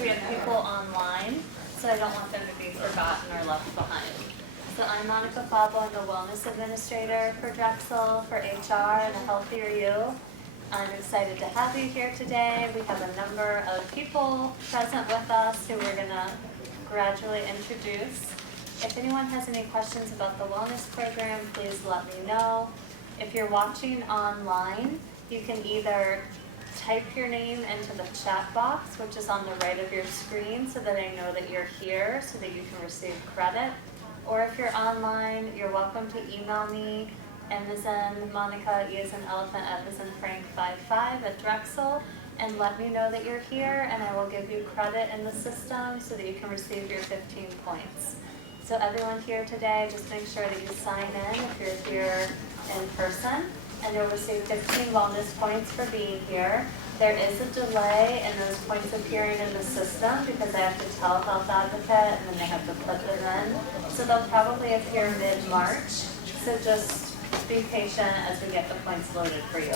we have people online, so I don't want them to be forgotten or left behind. So I'm Monica Fabo, I'm the Wellness Administrator for Drexel, for HR and a Healthier You. I'm excited to have you here today. We have a number of people present with us who we're going to gradually introduce. If anyone has any questions about the wellness program, please let me know. If you're watching online, you can either type your name into the chat box, which is on the right of your screen, so that I know that you're here, so that you can receive credit. Or if you're online, you're welcome to email me, Monica, E as in elephant, F as in Frank, 55 at Drexel, and let me know that you're here, and I will give you credit in the system so that you can receive your 15 points. So everyone here today, just make sure that you sign in if you're here in person, and you'll receive 15 wellness points for being here. There is a delay in those points appearing in the system because I have to tell Health Advocate and then they have to put them in. So they'll probably appear mid-March. So just be patient as we get the points loaded for you.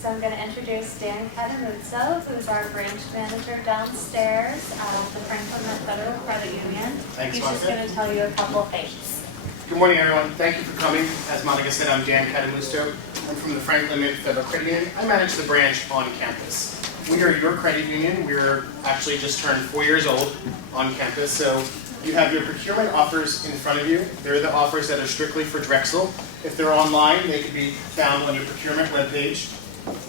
So I'm going to introduce Dan Catamuzzo, who's our branch manager downstairs at the Franklin Mint Federal Credit Union. Thanks, He's Monica. just going to tell you a couple of things. Good morning, everyone. Thank you for coming. As Monica said, I'm Dan Catamuzzo. I'm from the Franklin Mint Federal Credit Union. I manage the branch on campus. We are your credit union. We're actually just turned 4 years old on campus. So you have your procurement offers in front of you. They're the offers that are strictly for Drexel. If they're online, they can be found on your procurement webpage.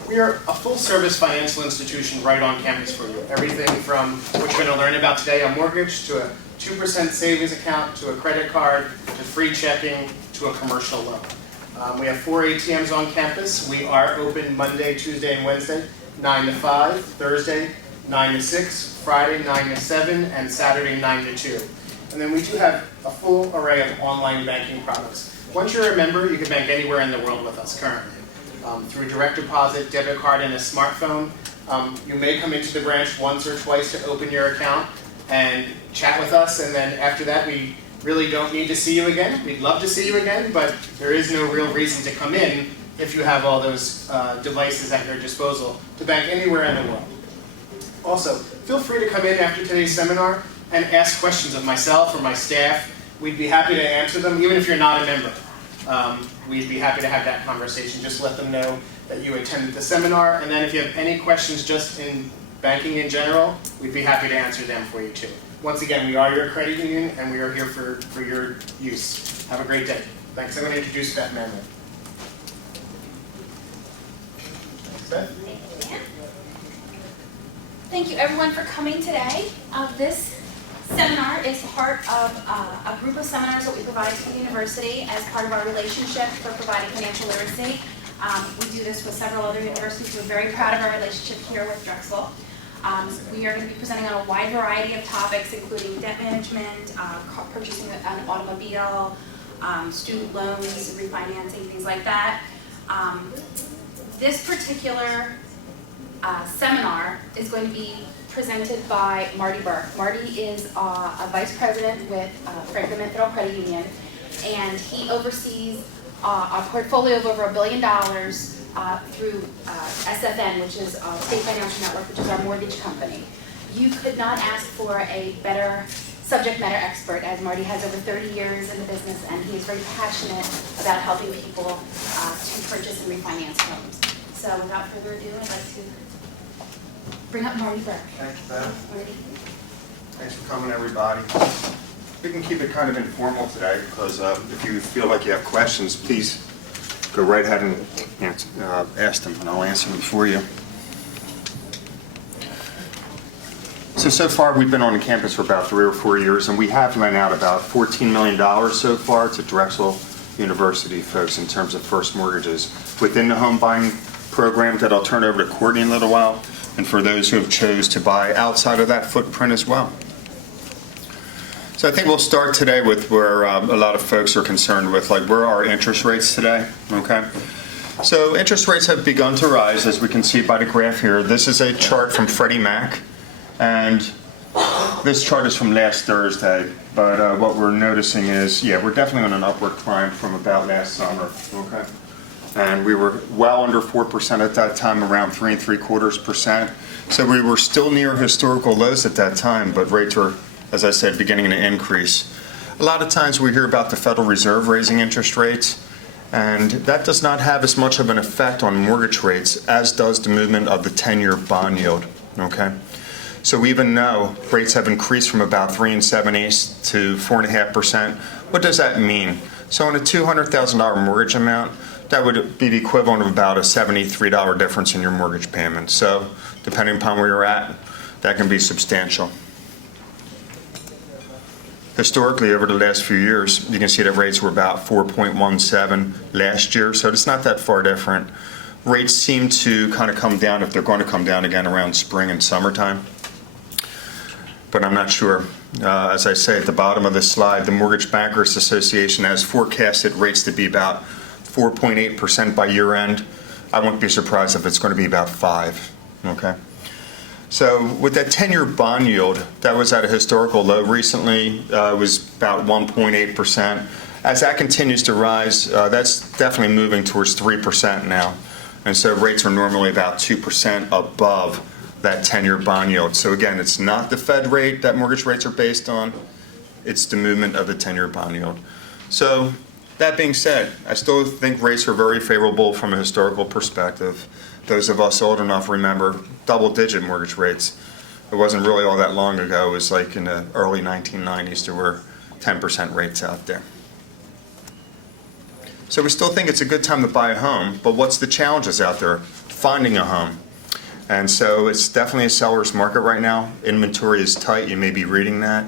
We are a full-service financial institution right on campus for you. Everything from what you're going to learn about today, a mortgage, to a 2% savings account, to a credit card, to free checking, to a commercial loan. We have 4 ATMs on campus. We are open Monday, Tuesday, and Wednesday, 9 to 5, Thursday, 9 to 6, Friday, 9 to 7, and Saturday, 9 to 2. And then we do have a full array of online banking products. Once you're a member, you can bank anywhere in the world with us currently. Through direct deposit, debit card, and a smartphone. You may come into the branch once or twice to open your account and chat with us, and then after that we really don't need to see you again. We'd love to see you again, but there is no real reason to come in if you have all those devices at your disposal to bank anywhere in the world. Also, feel free to come in after today's seminar and ask questions of myself or my staff. We'd be happy to answer them, even if you're not a member. We'd be happy to have that conversation. Just let them know that you attended the seminar, and then if you have any questions just in banking in general, we'd be happy to answer them for you too. Once again, we are your credit union, and we are here for your use. Have a great day. Thanks. I'm going to introduce Beth Manley. Beth? Thank you everyone for coming today. This seminar is part of a group of seminars that we provide to the university as part of our relationship for providing financial literacy. We do this with several other universities. We're very proud of our relationship here with Drexel. We are going to be presenting on a wide variety of topics, including debt management, purchasing an automobile, student loans, refinancing, things like that. This particular seminar is going to be presented by Marty Burke. Marty is a vice president with Franklin Mint Federal Credit Union, and he oversees a portfolio of over $1 billion through SFN, which is State Financial Network, which is our mortgage company. You could not ask for a better subject matter expert, as Marty has over 30 years in the business, and he is very passionate about helping people to purchase and refinance homes. So without further ado, I'd like to bring up Marty Burke. Thanks, Beth. Marty. Thanks for coming, everybody. We can keep it kind of informal today because if you feel like you have questions, please go right ahead and ask them, and I'll answer them for you. So far we've been on the campus for about 3 or 4 years, and we have lent out about $14 million so far to Drexel University folks in terms of first mortgages within the home buying program that I'll turn over to Courtney in a little while, and for those who have chose to buy outside of that footprint as well. So I think we'll start today with where a lot of folks are concerned with, like, where are interest rates today, okay? So interest rates have begun to rise, as we can see by the graph here. This is a chart from Freddie Mac, and this chart is from last Thursday, but what we're noticing is, yeah, we're definitely on an upward climb from about last summer, okay? And we were well under 4% at that time, around 3.75%. So we were still near historical lows at that time, but rates were, as I said, beginning to increase. A lot of times we hear about the Federal Reserve raising interest rates, and that does not have as much of an effect on mortgage rates as does the movement of the 10-year bond yield, okay? So we even know rates have increased from about 3 7/8 to 4.5%. What does that mean? So on a $200,000 mortgage amount, that would be the equivalent of about a $73 difference in your mortgage payment. So depending upon where you're at, that can be substantial. Historically, over the last few years, you can see that rates were about 4.17 last year, so it's not that far different. Rates seem to kind of come down, if they're going to come down again, around spring and summertime. But I'm not sure. As I say at the bottom of this slide, the Mortgage Bankers Association has forecasted rates to be about 4.8% by year end. I won't be surprised if it's going to be about 5%. Okay. So with that 10-year bond yield, that was at a historical low recently. It was about 1.8%. As that continues to rise, that's definitely moving towards 3% now. And so rates are normally about 2% above that 10-year bond yield. So again, it's not the Fed rate that mortgage rates are based on. It's the movement of the 10-year bond yield. So that being said, I still think rates are very favorable from a historical perspective. Those of us old enough remember double-digit mortgage rates. It wasn't really all that long ago. It was like in the early 1990s, there were 10% rates out there. So we still think it's a good time to buy a home, but what's the challenges out there finding a home? And so it's definitely a seller's market right now. Inventory is tight. You may be reading that.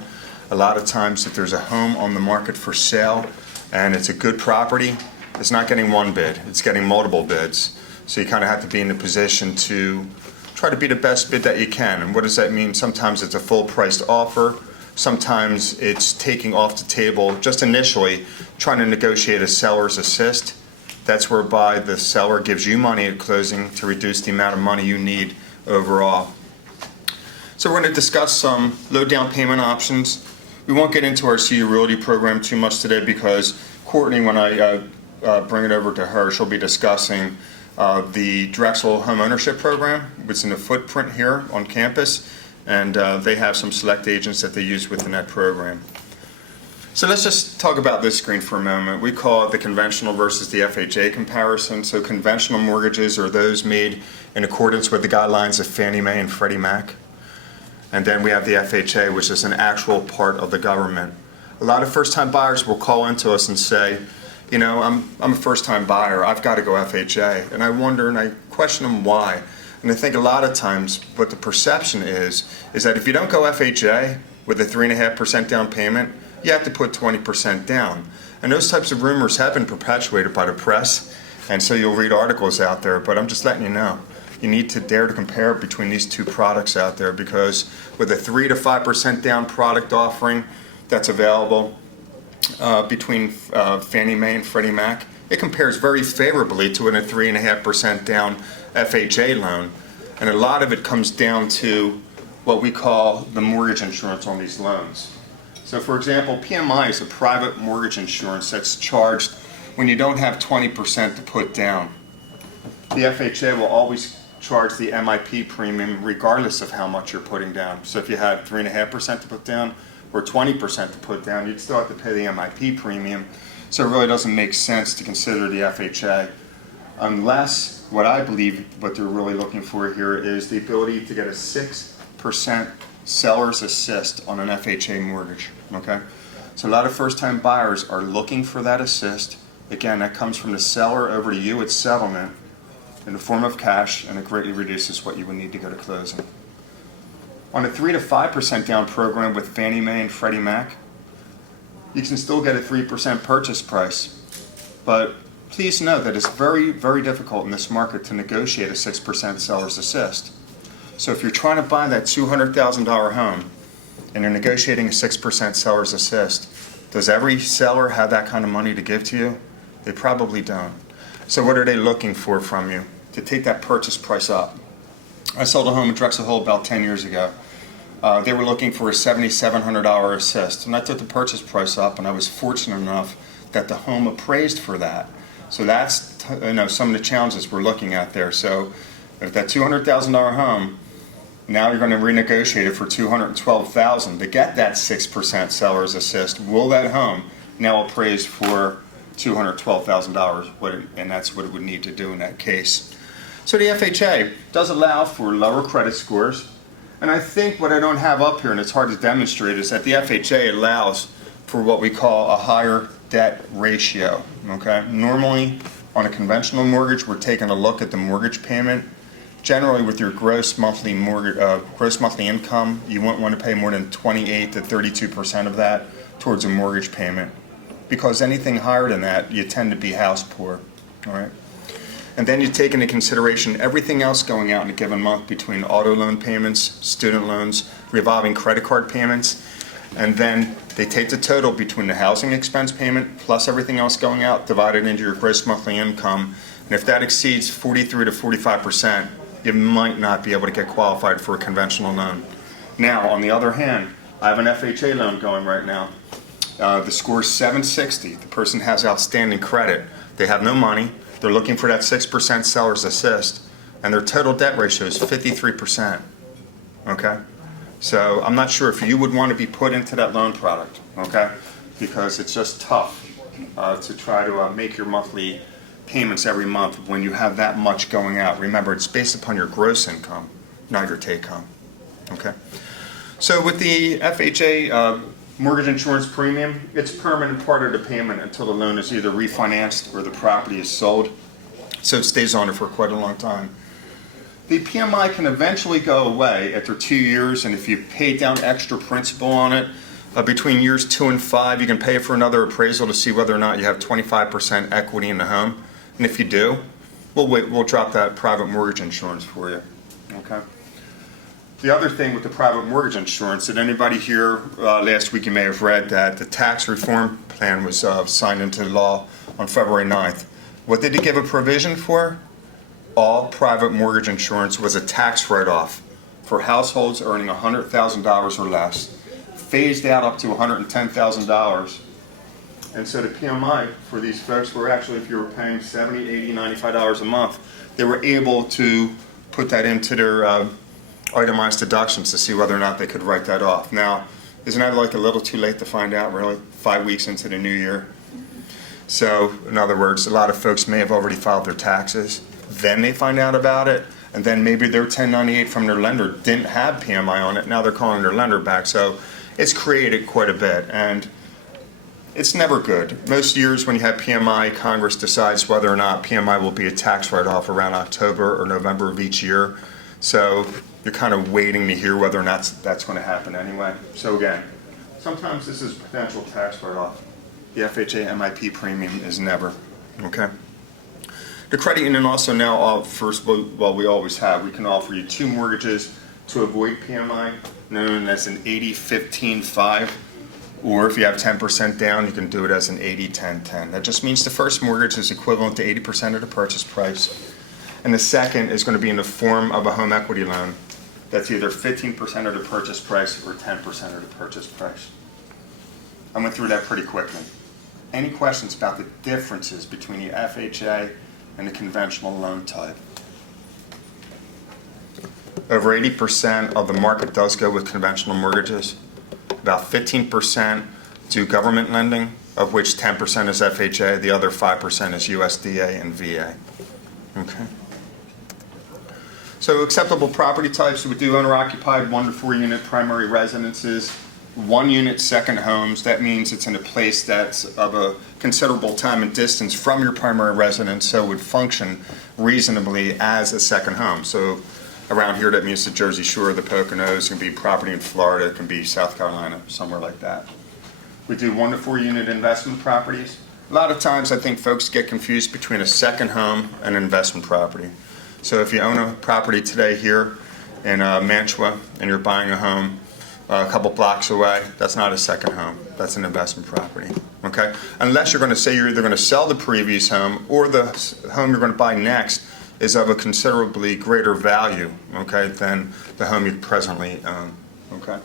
A lot of times if there's a home on the market for sale and it's a good property, it's not getting one bid. It's getting multiple bids. So you kind of have to be in a position to try to be the best bid that you can. And what does that mean? Sometimes it's a full-priced offer. Sometimes it's taking off the table, just initially, trying to negotiate a seller's assist. That's whereby the seller gives you money at closing to reduce the amount of money you need overall. So we're going to discuss some low down payment options. We won't get into our CU Realty program too much today because Courtney, when I bring it over to her, she'll be discussing the Drexel Home Ownership Program, which is in the footprint here on campus, and they have some select agents that they use within that program. So let's just talk about this screen for a moment. We call it the conventional versus the FHA comparison. So conventional mortgages are those made in accordance with the guidelines of Fannie Mae and Freddie Mac. And then we have the FHA, which is an actual part of the government. A lot of first-time buyers will call into us and say, you know, I'm a first-time buyer, I've got to go FHA. And I wonder and I question them why. And I think a lot of times what the perception is that if you don't go FHA with a 3.5% down payment, you have to put 20% down. And those types of rumors have been perpetuated by the press, and so you'll read articles out there, but I'm just letting you know. You need to dare to compare between these two products out there, because with a 3 to 5% down product offering that's available between Fannie Mae and Freddie Mac, it compares very favorably to a 3.5% down FHA loan. And a lot of it comes down to what we call the mortgage insurance on these loans. So for example, PMI is a private mortgage insurance that's charged when you don't have 20% to put down. The FHA will always charge the MIP premium regardless of how much you're putting down. So if you had 3.5% to put down or 20% to put down, you'd still have to pay the MIP premium. So it really doesn't make sense to consider the FHA unless what I believe what they're really looking for here is the ability to get a 6% seller's assist on an FHA mortgage, okay? So a lot of first-time buyers are looking for that assist. Again, that comes from the seller over to you at settlement in the form of cash, and it greatly reduces what you would need to go to closing. On a 3 to 5% down program with Fannie Mae and Freddie Mac, you can still get a 3% purchase price. But please know that it's very, very difficult in this market to negotiate a 6% seller's assist. So if you're trying to buy that $200,000 home and you're negotiating a 6% seller's assist, does every seller have that kind of money to give to you? They probably don't. So what are they looking for from you? To take that purchase price up. I sold a home in Drexel Hill about 10 years ago. They were looking for a $7,700 assist, and I took the purchase price up, and I was fortunate enough that the home appraised for that. So that's some of the challenges we're looking at there. So if that $200,000 home, now you're going to renegotiate it for $212,000 to get that 6% seller's assist. Will that home now appraise for $212,000? And that's what it would need to do in that case. So the FHA does allow for lower credit scores. And I think what I don't have up here, and it's hard to demonstrate, is that the FHA allows for what we call a higher debt ratio. Okay? Normally, on a conventional mortgage, we're taking a look at the mortgage payment. Generally, with your gross monthly income, you wouldn't want to pay more than 28 to 32% of that towards a mortgage payment, because anything higher than that, you tend to be house poor. All right. And then you take into consideration everything else going out in a given month between auto loan payments, student loans, revolving credit card payments, and then they take the total between the housing expense payment plus everything else going out, divided into your gross monthly income. And if that exceeds 43 to 45%, you might not be able to get qualified for a conventional loan. Now, on the other hand, I have an FHA loan going right now. The score is 760. The person has outstanding credit. They have no money. They're looking for that 6% seller's assist, and their total debt ratio is 53%. Okay? So I'm not sure if you would want to be put into that loan product, okay? Because it's just tough to try to make your monthly payments every month when you have that much going out. Remember, it's based upon your gross income, not your take home. Okay? So with the FHA mortgage insurance premium, it's a permanent part of the payment until the loan is either refinanced or the property is sold. So it stays on it for quite a long time. The PMI can eventually go away after 2 years, and if you pay down extra principal on it, between years 2 and 5, you can pay for another appraisal to see whether or not you have 25% equity in the home. And if you do, we'll drop that private mortgage insurance for you. Okay. The other thing with the private mortgage insurance, did anybody here last week, you may have read that the tax reform plan was signed into law on February 9th. What did it give a provision for? All private mortgage insurance was a tax write-off for households earning $100,000 or less, phased out up to $110,000. And so the PMI for these folks were actually, if you were paying $70, $80, $95 a month, they were able to put that into their itemized deductions to see whether or not they could write that off. Now, isn't that like a little too late to find out, really? 5 weeks into the new year. So, in other words, a lot of folks may have already filed their taxes, then they find out about it, and then maybe their 1098 from their lender didn't have PMI on it. Now they're calling their lender back. So it's created quite a bit, and it's never good. Most years when you have PMI, Congress decides whether or not PMI will be a tax write-off around October or November of each year. So you're kind of waiting to hear whether or not that's going to happen anyway. So again, sometimes this is potential tax write-off. The FHA MIP premium is never. Okay. The credit union also now offers, well, we always have, we can offer you 2 mortgages to avoid PMI, known as an 80-15-5. Or if you have 10% down, you can do it as an 80-10-10. That just means the first mortgage is equivalent to 80% of the purchase price. And the second is going to be in the form of a home equity loan. That's either 15% of the purchase price or 10% of the purchase price. I went through that pretty quickly. Any questions about the differences between the FHA and the conventional loan type? Over 80% of the market does go with conventional mortgages. About 15% do government lending, of which 10% is FHA, the other 5% is USDA and VA. Okay. So acceptable property types, we do owner-occupied 1 to 4 unit primary residences, 1 unit second homes. That means it's in a place that's of a considerable time and distance from your primary residence, so it would function reasonably as a second home. So around here, that means the Jersey Shore, the Poconos, it can be property in Florida, it can be South Carolina, somewhere like that. We do 1 to 4 unit investment properties. A lot of times I think folks get confused between a second home and an investment property. So if you own a property today here in Mantua and you're buying a home a couple blocks away, that's not a second home, that's an investment property. Okay? Unless you're going to say you're either going to sell the previous home or the home you're going to buy next is of a considerably greater value, okay, than the home you presently own, okay?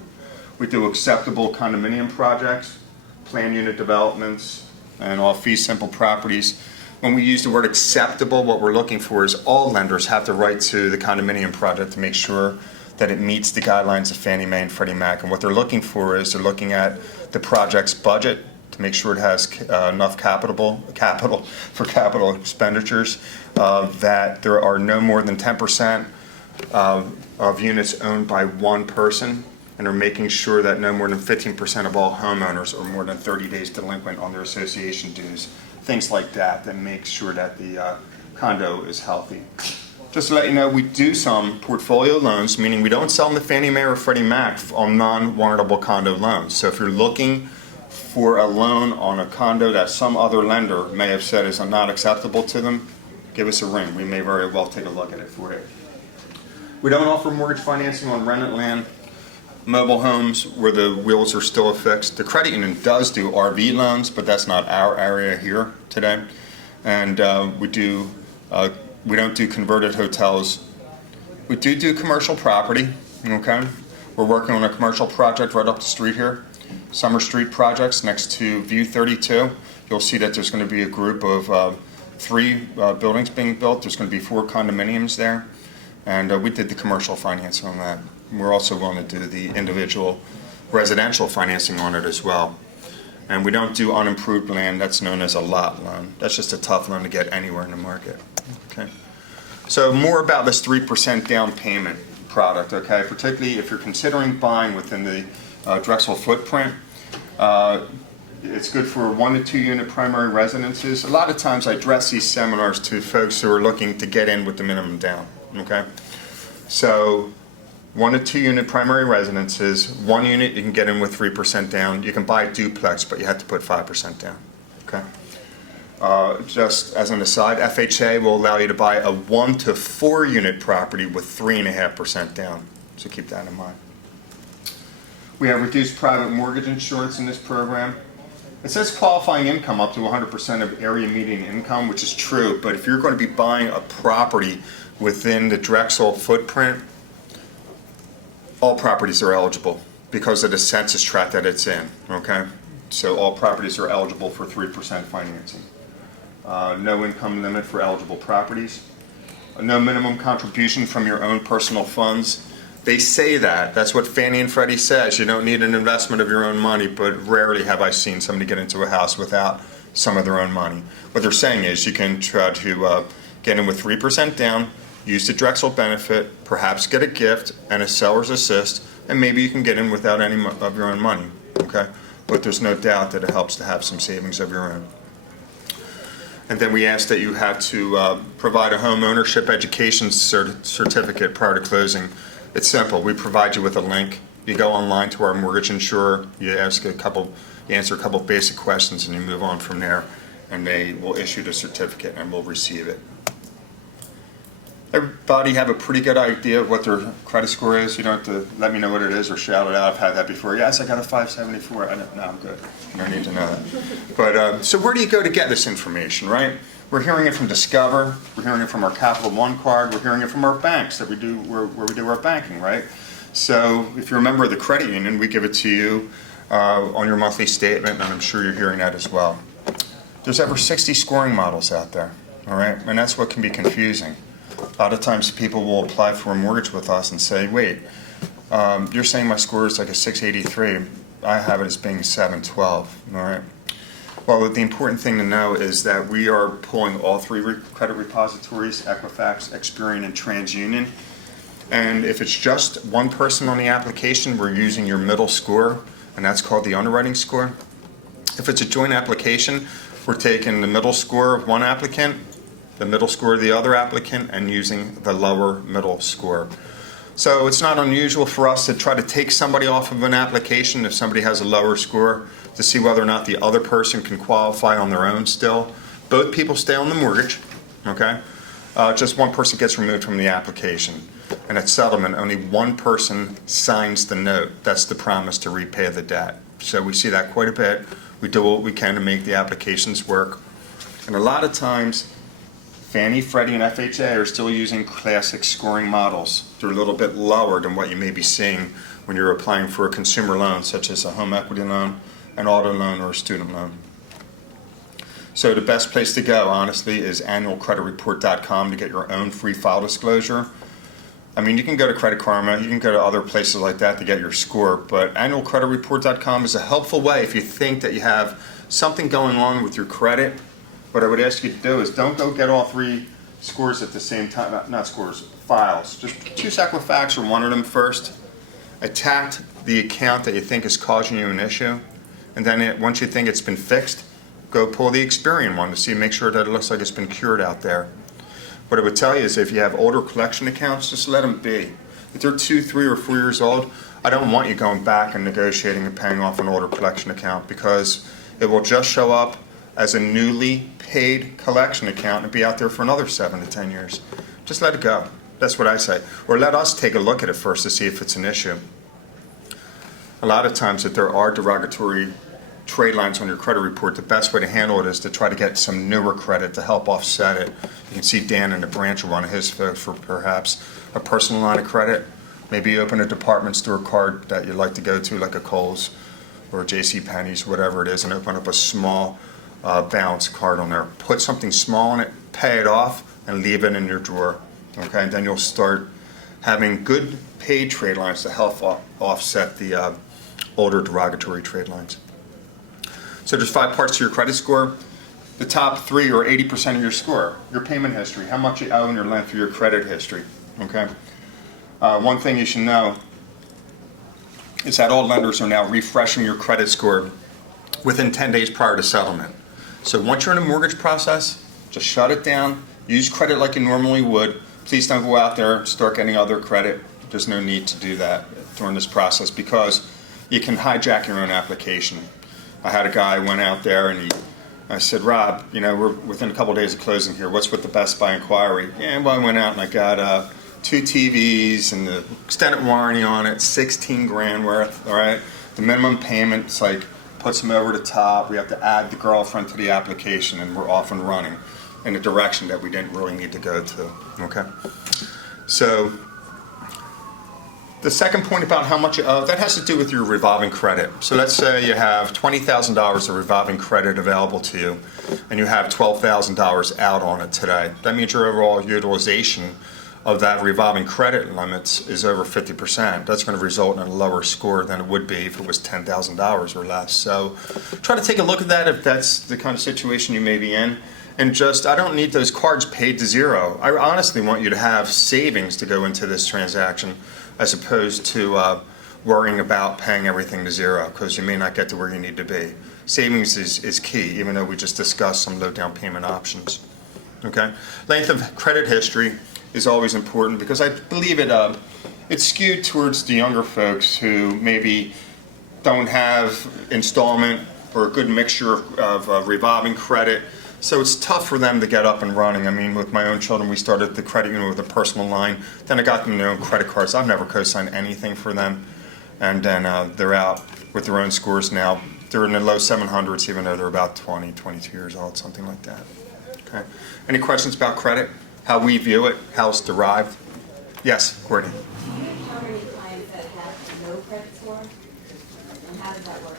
We do acceptable condominium projects, planned unit developments, and all fee simple properties. when we use the word acceptable, what we're looking for is all lenders have the right to the condominium project to make sure that it meets the guidelines of Fannie Mae and Freddie Mac. And what they're looking for is they're looking at the project's budget to make sure it has enough capital for capital expenditures, that there are no more than 10% of units owned by one person, and are making sure that no more than 15% of all homeowners are more than 30 days delinquent on their association dues. Things like that make sure that the condo is healthy. Just to let you know, we do some portfolio loans, meaning we don't sell them to Fannie Mae or Freddie Mac on non-warrantable condo loans. So if you're looking for a loan on a condo that some other lender may have said is not acceptable to them, give us a ring. We may very well take a look at it for you. We don't offer mortgage financing on rented land, mobile homes where the wheels are still affixed. The credit union does do RV loans, but that's not our area here today. And we don't do converted hotels. We do commercial property, okay? We're working on a commercial project right up the street here, Summer Street Projects next to View 32. You'll see that there's going to be a group of 3 buildings being built. There's going to be 4 condominiums there. And we did the commercial financing on that. We're also going to do the individual residential financing on it as well. And we don't do unimproved land. That's known as a lot loan. That's just a tough loan to get anywhere in the market. Okay. So more about this 3% down payment product, okay? Particularly if you're considering buying within the Drexel footprint. It's good for 1 to 2 unit primary residences. A lot of times I address these seminars to folks who are looking to get in with the minimum down, okay? So 1 to 2 unit primary residences, 1 unit you can get in with 3% down. You can buy a duplex, but you have to put 5% down, okay? Just as an aside, FHA will allow you to buy a 1 to 4 unit property with 3.5% down, so keep that in mind. We have reduced private mortgage insurance in this program. It says qualifying income up to 100% of area median income, which is true, but if you're going to be buying a property within the Drexel footprint, all properties are eligible because of the census tract that it's in, okay? So all properties are eligible for 3% financing. No income limit for eligible properties. No minimum contribution from your own personal funds. They say that. That's what Fannie and Freddie says. You don't need an investment of your own money, but rarely have I seen somebody get into a house without some of their own money. What they're saying is you can try to get in with 3% down, use the Drexel benefit, perhaps get a gift and a seller's assist, and maybe you can get in without any of your own money, okay? But there's no doubt that it helps to have some savings of your own. And then we ask that you have to provide a home ownership education certificate prior to closing. It's simple. We provide you with a link. You go online to our mortgage insurer, you answer a couple basic questions, and you move on from there, and they will issue the certificate and we'll receive it. Everybody have a pretty good idea of what their credit score is. You don't have to let me know what it is or shout it out. I've had that before. Yes, I got a 574. No, I'm good. You don't need to know that. But so where do you go to get this information, right? We're hearing it from Discover. We're hearing it from our Capital One card. We're hearing it from our banks that we do where we do our banking, right? So if you're a member of the credit union, we give it to you on your monthly statement, and I'm sure you're hearing that as well. There's over 60 scoring models out there, all right? And that's what can be confusing. A lot of times people will apply for a mortgage with us and say, wait, you're saying my score is like a 683. I have it as being 712, all right? Well, the important thing to know is that we are pulling all 3 credit repositories, Equifax, Experian, and TransUnion. And if it's just one person on the application, we're using your middle score, and that's called the underwriting score. If it's a joint application, we're taking the middle score of one applicant, the middle score of the other applicant, and using the lower middle score. So it's not unusual for us to try to take somebody off of an application if somebody has a lower score to see whether or not the other person can qualify on their own still. Both people stay on the mortgage, okay? Just one person gets removed from the application. And at settlement, only one person signs the note. That's the promise to repay the debt. So we see that quite a bit. We do what we can to make the applications work. And a lot of times, Fannie, Freddie, and FHA are still using classic scoring models. They're a little bit lower than what you may be seeing when you're applying for a consumer loan, such as a home equity loan, an auto loan, or a student loan. So the best place to go, honestly, is annualcreditreport.com to get your own free file disclosure. I mean, you can go to Credit Karma, you can go to other places like that to get your score, but annualcreditreport.com is a helpful way if you think that you have something going on with your credit. What I would ask you to do is don't go get all 3 scores at the same time, not scores, files. Just choose Equifax or one of them first. Attack the account that you think is causing you an issue, and then once you think it's been fixed, go pull the Experian one to see, make sure that it looks like it's been cured out there. What I would tell you is if you have older collection accounts, just let them be. If they're 2, 3, or 4 years old, I don't want you going back and negotiating and paying off an older collection account, because it will just show up as a newly paid collection account and be out there for another 7 to 10 years. Just let it go. That's what I say. Or let us take a look at it first to see if it's an issue. A lot of times if there are derogatory trade lines on your credit report, the best way to handle it is to try to get some newer credit to help offset it. You can see Dan in the branch or one of his folks for perhaps a personal line of credit. Maybe you open a department store card that you like to go to, like a Kohl's or a JCPenney's, whatever it is, and open up a small balance card on there. Put something small in it, pay it off, and leave it in your drawer. Okay, and then you'll start having good paid trade lines to help offset the older derogatory trade lines. So there's 5 parts to your credit score. The top 3 are 80% of your score. Your payment history, how much you owe and your length of your credit history. Okay. One thing you should know is that all lenders are now refreshing your credit score within 10 days prior to settlement. So once you're in a mortgage process, just shut it down. Use credit like you normally would. Please don't go out there and start getting other credit. There's no need to do that during this process because you can hijack your own application. I had a guy went out there and I said, Rob, you know, we're within a couple of days of closing here. What's with the Best Buy inquiry? Yeah, well, I went out and I got 2 TVs and the extended warranty on it, 16 grand worth, all right? The minimum payment's like, puts them over the top. We have to add the girlfriend to the application and we're off and running in a direction that we didn't really need to go to, okay? So the second point about how much you owe, that has to do with your revolving credit. So let's say you have $20,000 of revolving credit available to you and you have $12,000 out on it today. That means your overall utilization of that revolving credit limits is over 50%. That's going to result in a lower score than it would be if it was $10,000 or less. So try to take a look at that if that's the kind of situation you may be in. And just, I don't need those cards paid to zero. I honestly want you to have savings to go into this transaction as opposed to worrying about paying everything to zero because you may not get to where you need to be. Savings is key, even though we just discussed some low down payment options. Okay? Length of credit history is always important because I believe it's skewed towards the younger folks who maybe don't have installment or a good mixture of revolving credit. So it's tough for them to get up and running. I mean, with my own children, we started the credit union with a personal line. Then I got them their own credit cards. I've never co-signed anything for them. And then they're out with their own scores now. They're in the low 700s, even though they're about 20, 22 years old, something like that. Okay. Any questions about credit? How we view it? How it's derived? Yes, Courtney. Do you encounter any clients that have no credit score? And how does that work?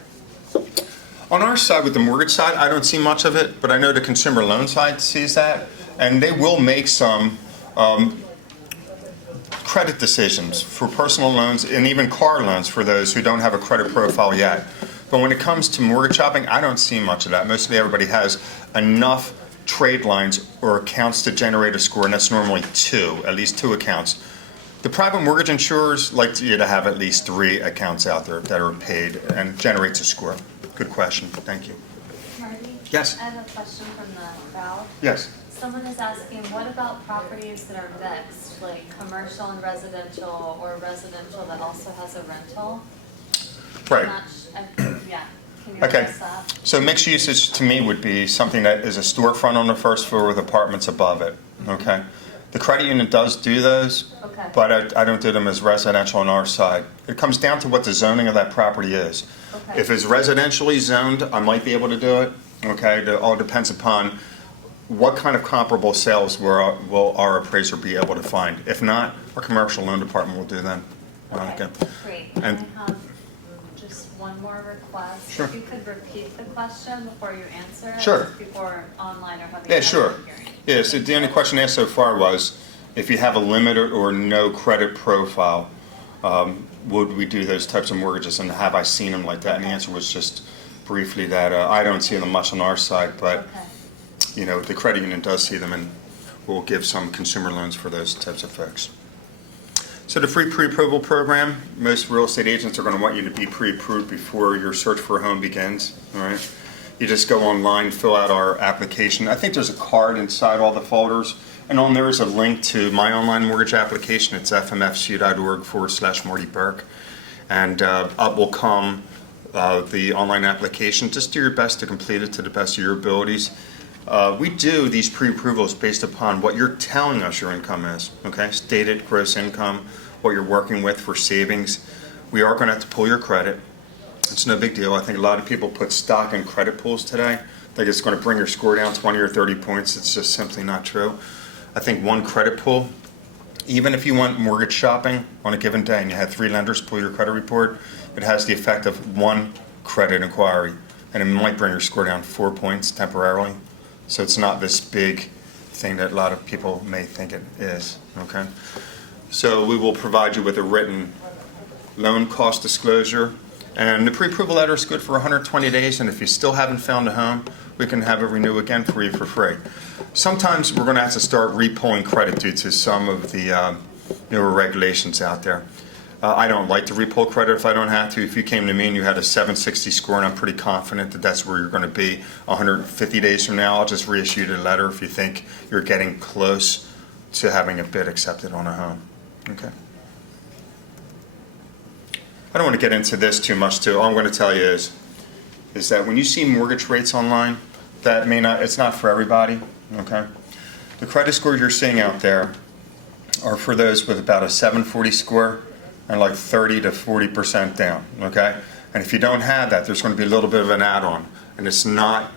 On our side, with the mortgage side, I don't see much of it, but I know the consumer loan side sees that, and they will make some credit decisions for personal loans and even car loans for those who don't have a credit profile yet. But when it comes to mortgage shopping, I don't see much of that. Mostly everybody has enough trade lines or accounts to generate a score, and that's normally 2, at least 2 accounts. The private mortgage insurers like you to have at least 3 accounts out there that are paid and generates a score. Good question. Thank you. Marty? Yes. I have a question from the crowd. Yes. Someone is asking, what about properties that are mixed, like commercial and residential, or residential that also has a rental? Right. Yeah, can you Okay. address that? So mixed usage to me would be something that is a storefront on the first floor with apartments above it. Okay. The credit union does do those, Okay. but I don't do them as residential on our side. It comes down to what the zoning of that property is. Okay. If it's residentially zoned, I might be able to do it. Okay, it all depends upon what kind of comparable sales will our appraiser be able to find. If not, our commercial loan department will do them. Okay, Okay. great. And- And I have just one more request. Sure. If you could repeat the question before you answer it. Sure. If people are online or having Yeah, trouble sure. hearing. Yes, the only question asked so far was if you have a limited or no credit profile, would we do those types of mortgages, and have I seen them like that? And the answer was just briefly that I don't see them much on our side, but Okay. you know, the credit union does see them, and we'll give some consumer loans for those types of folks. So the free pre-approval program, most real estate agents are going to want you to be pre-approved before your search for a home begins, all right? You just go online, fill out our application. I think there's a card inside all the folders, and on there is a link to my online mortgage application. It's fmfcu.org/Marty Burke. And up will come the online application. Just do your best to complete it to the best of your abilities. We do these pre-approvals based upon what you're telling us your income is, okay? Stated gross income, what you're working with for savings. We are going to have to pull your credit. It's no big deal. I think a lot of people put stock in credit pulls today. Think it's going to bring your score down 20 or 30 points. It's just simply not true. I think one credit pull, even if you went mortgage shopping on a given day and you had 3 lenders pull your credit report, it has the effect of one credit inquiry, and it might bring your score down 4 points temporarily. So it's not this big thing that a lot of people may think it is, okay? So we will provide you with a written loan cost disclosure, and the pre-approval letter is good for 120 days, and if you still haven't found a home, we can have it renew again for you for free. Sometimes we're going to have to start repulling credit due to some of the newer regulations out there. I don't like to repull credit if I don't have to. If you came to me and you had a 760 score and I'm pretty confident that that's where you're going to be 150 days from now, I'll just reissue you the letter if you think you're getting close to having a bid accepted on a home. Okay. I don't want to get into this too much too. All I'm going to tell you is that when you see mortgage rates online, that may not, it's not for everybody, okay? The credit scores you're seeing out there are for those with about a 740 score and like 30 to 40% down, okay? And if you don't have that, there's going to be a little bit of an add-on, and it's not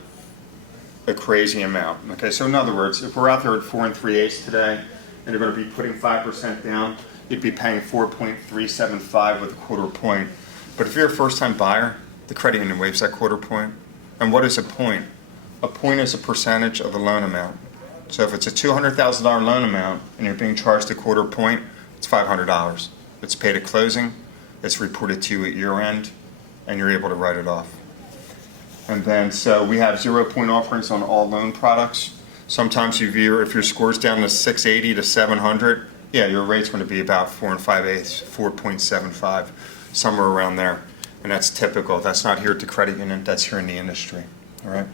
a crazy amount, okay? So in other words, if we're out there at 4 3/8 today, and you're going to be putting 5% down, you'd be paying 4.375 with a quarter point. But if you're a first-time buyer, the credit union waives that quarter point. And what is a point? A point is a percentage of the loan amount. So if it's a $200,000 loan amount and you're being charged a quarter point, it's $500. It's paid at closing, it's reported to you at year end, and you're able to write it off. And then, so we have 0-point offerings on all loan products. Sometimes if your score's down to 680 to 700, yeah, your rate's going to be about 4 5/8, 4.75, somewhere around there. And that's typical. That's not here at the credit union, that's here in the industry, all right?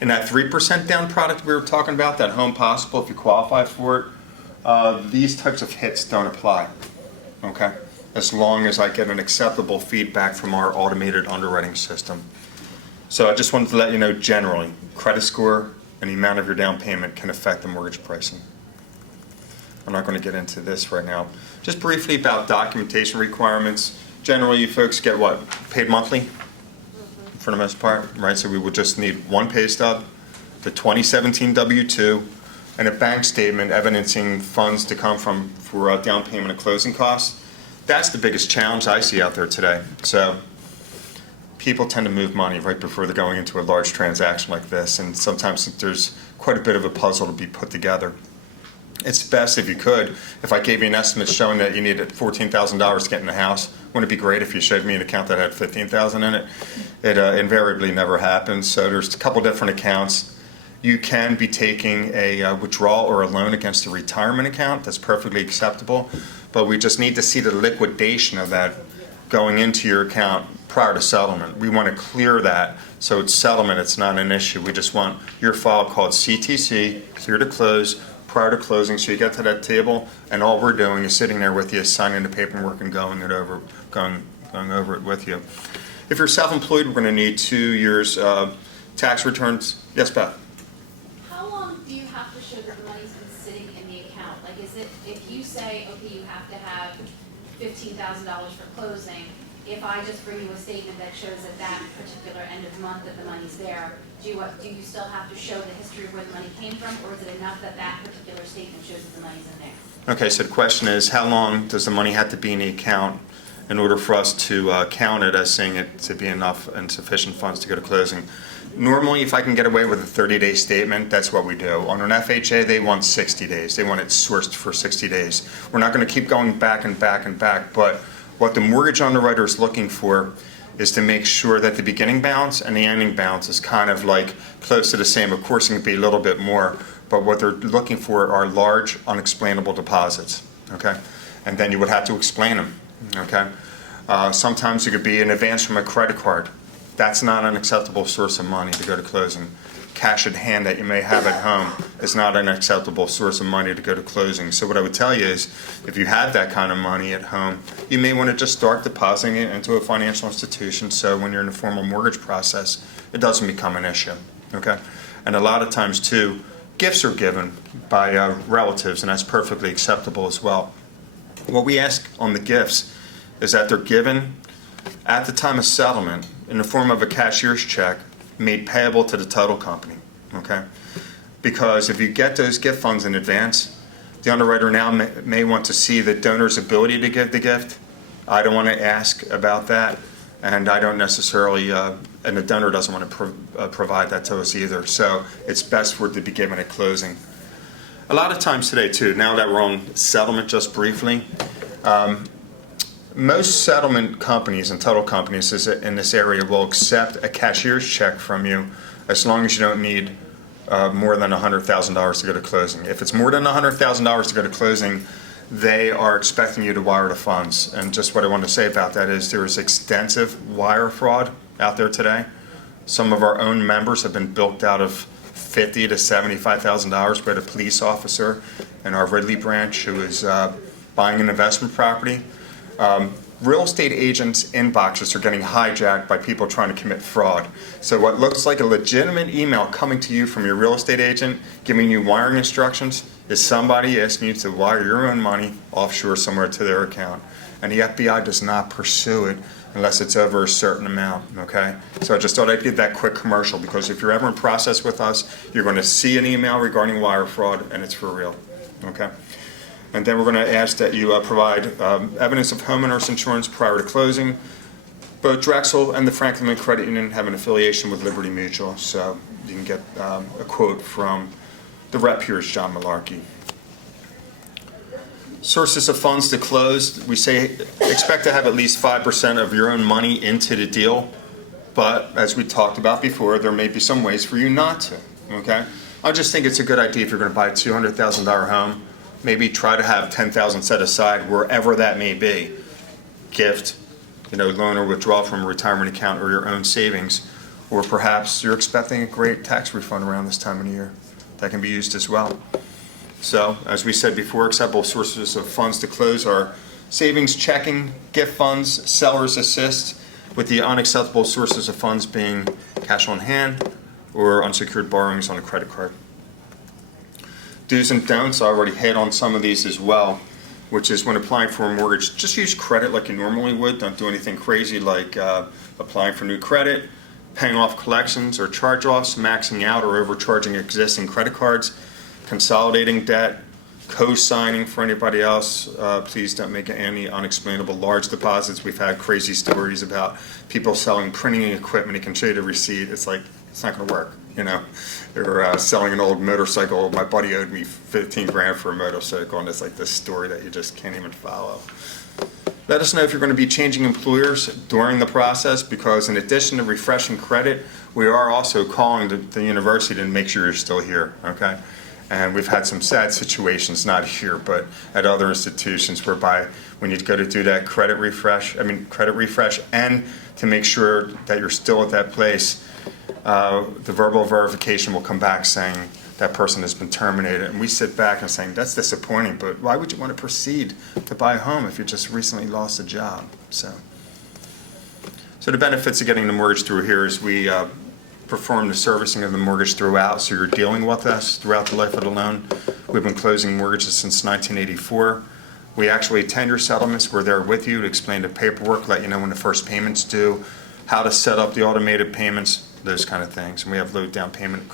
And that 3% down product we were talking about, that Home Possible, if you qualify for it, these types of hits don't apply, okay? As long as I get an acceptable feedback from our automated underwriting system. So I just wanted to let you know generally, credit score and the amount of your down payment can affect the mortgage pricing. I'm not going to get into this right now. Just briefly about documentation requirements. Generally, you folks get what? Paid monthly? For the most part, right? So we would just need one pay stub, the 2017 W-2, and a bank statement evidencing funds to come from for down payment and closing costs. That's the biggest challenge I see out there today. So people tend to move money right before they're going into a large transaction like this, and sometimes there's quite a bit of a puzzle to be put together. It's best if you could, if I gave you an estimate showing that you needed $14,000 to get in the house. Wouldn't it be great if you showed me an account that had $15,000 in it? It invariably never happens. So there's a couple different accounts. You can be taking a withdrawal or a loan against a retirement account. That's perfectly acceptable. But we just need to see the liquidation of that going into your account prior to settlement. We want to clear that so it's settlement, it's not an issue. We just want your file called CTC, clear to close, prior to closing, so you get to that table, and all we're doing is sitting there with you, signing the paperwork and going over it with you. If you're self-employed, we're going to need 2 years tax returns. Yes, Beth? How long do you have to show that the money's been sitting in the account? Like, is it, if you say, okay, you have to have $15,000 for closing, if I just bring you a statement that shows at that particular end of the month that the money's there, do you still have to show the history of where the money came from, or is it enough that that particular statement shows that the money's in there? Okay, so the question is, how long does the money have to be in the account in order for us to count it as saying it to be enough and sufficient funds to go to closing. Normally, if I can get away with a 30-day statement, that's what we do. On an FHA, they want 60 days. They want it sourced for 60 days. We're not going to keep going back and back and back, but what the mortgage underwriter is looking for is to make sure that the beginning balance and the ending balance is kind of like close to the same. Of course, it can be a little bit more, but what they're looking for are large, unexplainable deposits, okay? And then you would have to explain them, okay? Sometimes it could be an advance from a credit card. That's not an acceptable source of money to go to closing. Cash at hand that you may have at home is not an acceptable source of money to go to closing. So what I would tell you is, if you have that kind of money at home, you may want to just start depositing it into a financial institution, so when you're in the formal mortgage process, it doesn't become an issue, okay? And a lot of times too, gifts are given by relatives, and that's perfectly acceptable as well. What we ask on the gifts is that they're given at the time of settlement in the form of a cashier's check made payable to the title company, okay? Because if you get those gift funds in advance, the underwriter now may want to see the donor's ability to give the gift. I don't want to ask about that, and I don't necessarily, and the donor doesn't want to provide that to us either. So it's best for it to be given at closing. A lot of times today too, now that we're on settlement just briefly, most settlement companies and title companies in this area will accept a cashier's check from you as long as you don't need more than $100,000 to go to closing. If it's more than $100,000 to go to closing, they are expecting you to wire the funds. And just what I want to say about that is there is extensive wire fraud out there today. Some of our own members have been bilked out of $50,000 to $75,000 by a police officer in our Ridley branch who is buying an investment property. Real estate agents' inboxes are getting hijacked by people trying to commit fraud. So what looks like a legitimate email coming to you from your real estate agent giving you wiring instructions is somebody asking you to wire your own money offshore somewhere to their account. And the FBI does not pursue it unless it's over a certain amount, okay? So I just thought I'd give that quick commercial, because if you're ever in process with us, you're going to see an email regarding wire fraud, and it's for real, okay? And then we're going to ask that you provide evidence of homeowners insurance prior to closing. Both Drexel and the Franklin Mint Credit Union have an affiliation with Liberty Mutual, so you can get a quote from the rep here is John Malarkey. Sources of funds to close, we say expect to have at least 5% of your own money into the deal, but as we talked about before, there may be some ways for you not to, okay? I just think it's a good idea if you're going to buy a $200,000 home, maybe try to have $10,000 set aside wherever that may be. Gift, loan or withdrawal from a retirement account or your own savings, or perhaps you're expecting a great tax refund around this time of the year. That can be used as well. So, as we said before, acceptable sources of funds to close are savings, checking, gift funds, seller's assist, with the unacceptable sources of funds being cash on hand or unsecured borrowings on a credit card. Do's and don'ts, I already hit on some of these as well, which is when applying for a mortgage, just use credit like you normally would. Don't do anything crazy like applying for new credit, paying off collections or charge-offs, maxing out or overcharging existing credit cards, consolidating debt, co-signing for anybody else. Please don't make any unexplainable large deposits. We've had crazy stories about people selling printing equipment. You can show you the receipt. It's like, it's not going to work. They're selling an old motorcycle. My buddy owed me 15 grand for a motorcycle, and it's like this story that you just can't even follow. Let us know if you're going to be changing employers during the process, because in addition to refreshing credit, we are also calling the university to make sure you're still here, okay? And we've had some sad situations, not here, but at other institutions, whereby when you go to do that credit refresh, and to make sure that you're still at that place, the verbal verification will come back saying that person has been terminated. And we sit back and saying, that's disappointing, but why would you want to proceed to buy a home if you just recently lost a job? So the benefits of getting the mortgage through here is we perform the servicing of the mortgage throughout, so you're dealing with us throughout the life of the loan. We've been closing mortgages since 1984. We actually attend your settlements. We're there with you to explain the paperwork, let you know when the first payment's due, how to set up the automated payments, those kind of things. And we have low down payment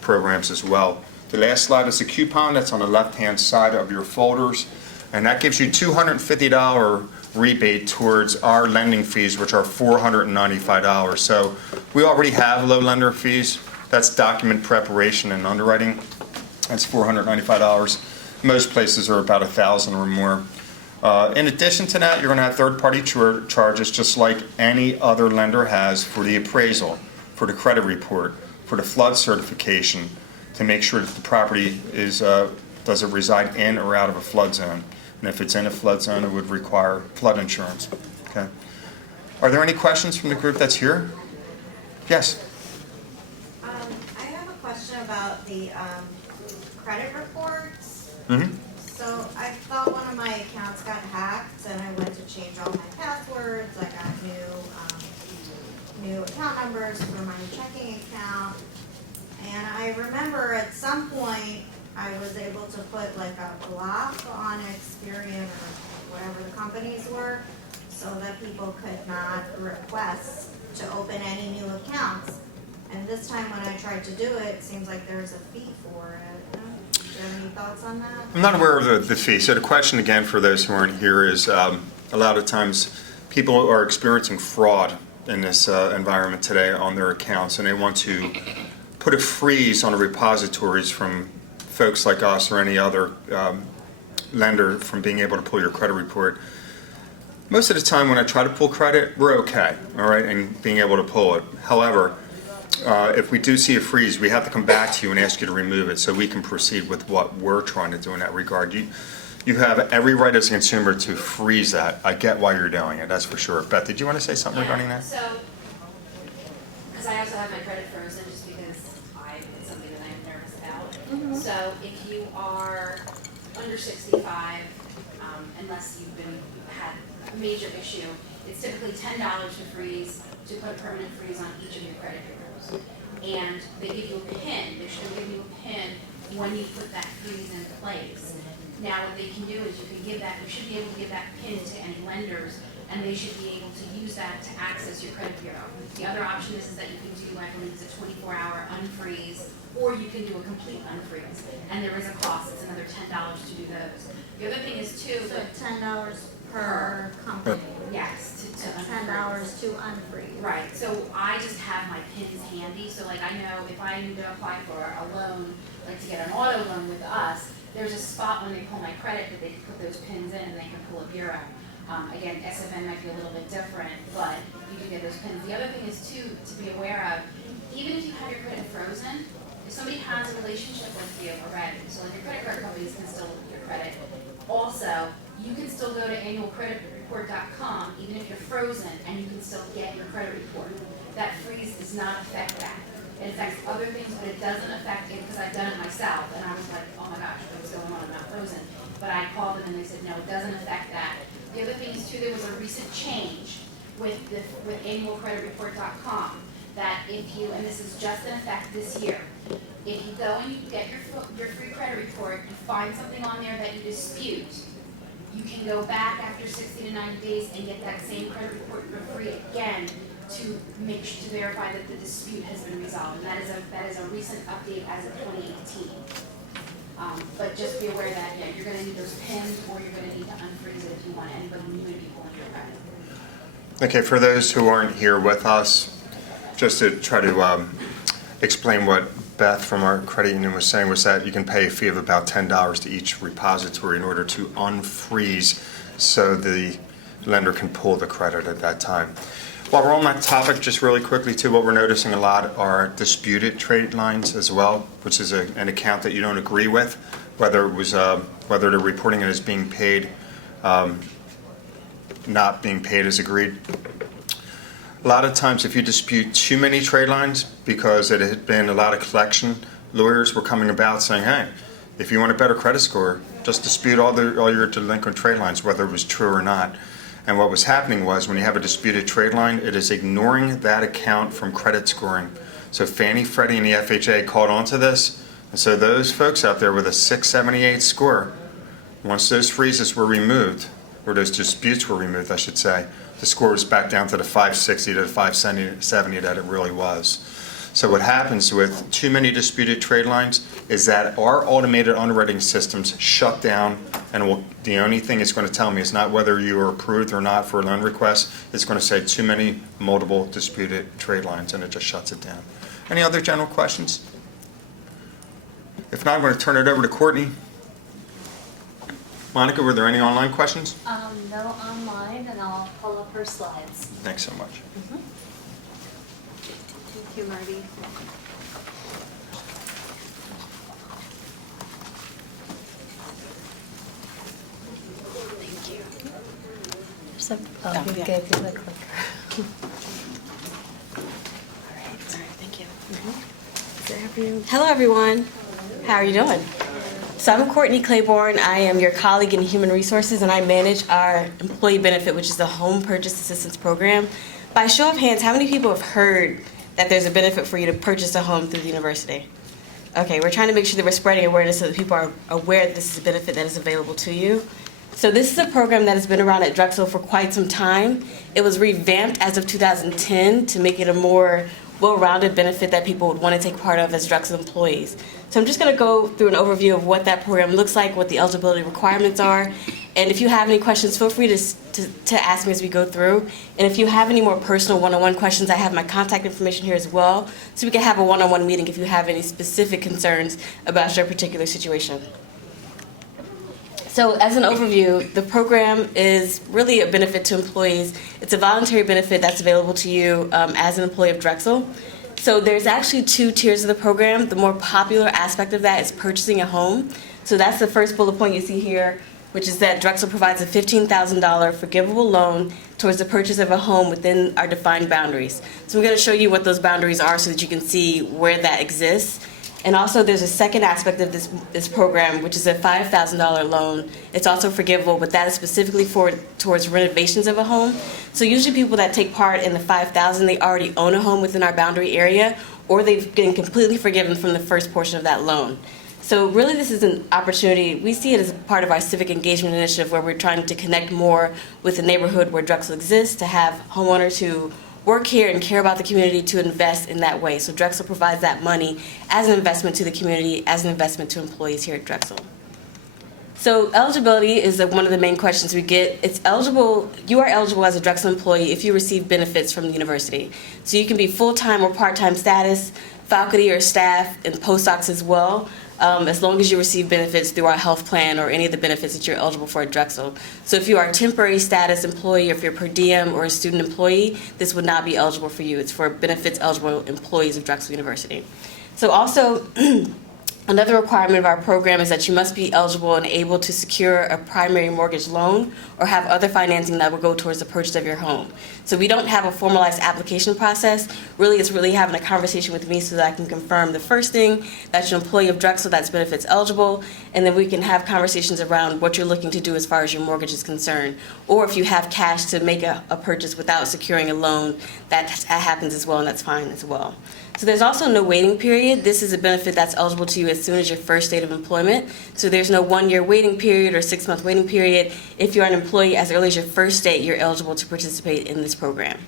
programs as well. The last slide is a coupon that's on the left-hand side of your folders. And that gives you $250 rebate towards our lending fees, which are $495. So we already have low lender fees. That's document preparation and underwriting. That's $495. Most places are about $1,000 or more. In addition to that, you're going to have third-party charges just like any other lender has for the appraisal, for the credit report, for the flood certification, to make sure that the property is, does it reside in or out of a flood zone. And if it's in a flood zone, it would require flood insurance. Okay. Are there any questions from the group that's here? Yes. I have a question about the credit reports. Mm-hmm. So I thought one of my accounts got hacked and I went to change all my passwords. I got new account numbers for my checking account. And I remember at some point I was able to put like a block on Experian or whatever the companies were so that people could not request to open any new accounts. And this time when I tried to do it, it seems like there's a fee for it. Do you have any thoughts on that? I'm not aware of the fee. So the question again for those who aren't here is a lot of times people are experiencing fraud in this environment today on their accounts, and they want to put a freeze on the repositories from folks like us or any other lender from being able to pull your credit report. Most of the time when I try to pull credit, we're okay, all right, and being able to pull it. However, if we do see a freeze, we have to come back to you and ask you to remove it so we can proceed with what we're trying to do in that regard. You have every right as a consumer to freeze that. I get why you're doing it, that's for sure. Beth, did you want to say something regarding that? So, because I also have my credit frozen just because it's something that I'm nervous about. So if you are under 65, unless you've had a major issue, it's typically $10 to freeze, to put a permanent freeze on each of your credit bureaus. And they give you a PIN, they should give you a PIN when you put that freeze in place. Now what they can do is you should be able to give that PIN to any lenders, and they should be able to use that to access your credit bureau. The other option is that you can do, I believe it's a 24-hour unfreeze, or you can do a complete unfreeze. And there is a cost, it's another $10 to do those. The other thing is too, So $10 per company. yes, to $10 unfreeze. to unfreeze. Right, so I just have my pins handy, so like I know if I need to apply for a loan, like to get an auto loan with us, there's a spot when they pull my credit that they can put those pins in and they can pull a bureau. Again, SFN might be a little bit different, but you do get those pins. The other thing is too, to be aware of, even if you have your credit frozen, if somebody has a relationship with you already, so like your credit card companies can still look at your credit. Also, you can still go to annualcreditreport.com, even if you're frozen, and you can still get your credit report. That freeze does not affect that. It affects other things, but it doesn't affect it, because I've done it myself, and I was like, oh my gosh, what's going on, I'm not frozen. But I called them and they said, no, it doesn't affect that. The other thing is too, there was a recent change with annualcreditreport.com, that if you, and this is just in effect this year, if you go and you get your free credit report, you find something on there that you dispute, you can go back after 60 to 90 days and get that same credit report for free again to verify that the dispute has been resolved. And that is a recent update as of 2018. But just be aware that you're going to need those pins, or you're going to need to unfreeze it if you want anybody new to be pulling your credit. Okay, for those who aren't here with us, just to try to explain what Beth from our credit union was saying, was that you can pay a fee of about $10 to each repository in order to unfreeze so the lender can pull the credit at that time. While we're on that topic, just really quickly too, what we're noticing a lot are disputed trade lines as well, which is an account that you don't agree with, whether they're reporting it as being paid, not being paid as agreed. A lot of times if you dispute too many trade lines, because it had been a lot of collection, lawyers were coming about saying, hey, if you want a better credit score, just dispute all your delinquent trade lines, whether it was true or not. And what was happening was, when you have a disputed trade line, it is ignoring that account from credit scoring. So Fannie, Freddie, and the FHA caught onto this, and so those folks out there with a 678 score, once those freezes were removed, or those disputes were removed, I should say, the score was back down to the 560 to the 570 that it really was. So what happens with too many disputed trade lines is that our automated underwriting systems shut down, and the only thing it's going to tell me is not whether you are approved or not for a loan request. It's going to say too many multiple disputed trade lines, and it just shuts it down. Any other general questions? If not, I'm going to turn it over to Courtney. Monica, were there any online questions? No online, and I'll pull up her slides. Thanks so much. Thank you, Marty. Thank you. There's a, oh, you gave you the clicker. All right, thank you. Hello, everyone. How are you doing? So I'm Courtney Claiborne. I am your colleague in Human Resources, and I manage our employee benefit, which is the Home Purchase Assistance Program. By show of hands, how many people have heard that there's a benefit for you to purchase a home through the university? Okay, we're trying to make sure that we're spreading awareness so that people are aware that this is a benefit that is available to you. So this is a program that has been around at Drexel for quite some time. It was revamped as of 2010 to make it a more well-rounded benefit that people would want to take part of as Drexel employees. So I'm just going to go through an overview of what that program looks like, what the eligibility requirements are, and if you have any questions, feel free to ask me as we go through. And if you have any more personal one-on-one questions, I have my contact information here as well, so we can have a one-on-one meeting if you have any specific concerns about your particular situation. So as an overview, the program is really a benefit to employees. It's a voluntary benefit that's available to you as an employee of Drexel. So there's actually 2 tiers of the program. The more popular aspect of that is purchasing a home. So that's the first bullet point you see here, which is that Drexel provides a $15,000 forgivable loan towards the purchase of a home within our defined boundaries. So I'm going to show you what those boundaries are so that you can see where that exists. And also there's a second aspect of this program, which is a $5,000 loan. It's also forgivable, but that is specifically towards renovations of a home. So usually people that take part in the $5,000, they already own a home within our boundary area, or they've been completely forgiven from the first portion of that loan. So really this is an opportunity, we see it as part of our civic engagement initiative where we're trying to connect more with the neighborhood where Drexel exists, to have homeowners who work here and care about the community to invest in that way. So Drexel provides that money as an investment to the community, as an investment to employees here at Drexel. So eligibility is one of the main questions we get. You are eligible as a Drexel employee if you receive benefits from the university. So you can be full-time or part-time status, faculty or staff, and postdocs as well, as long as you receive benefits through our health plan or any of the benefits that you're eligible for at Drexel. So if you are a temporary status employee, or if you're per diem or a student employee, this would not be eligible for you. It's for benefits eligible employees of Drexel University. So also, another requirement of our program is that you must be eligible and able to secure a primary mortgage loan or have other financing that will go towards the purchase of your home. So we don't have a formalized application process. Really, it's really having a conversation with me so that I can confirm the first thing, that you're an employee of Drexel that's benefits eligible, and then we can have conversations around what you're looking to do as far as your mortgage is concerned. Or if you have cash to make a purchase without securing a loan, that happens as well, and that's fine as well. So there's also no waiting period. This is a benefit that's eligible to you as soon as your first date of employment. So there's no 1-year waiting period or 6-month waiting period. If you're an employee as early as your first date, you're eligible to participate in this program.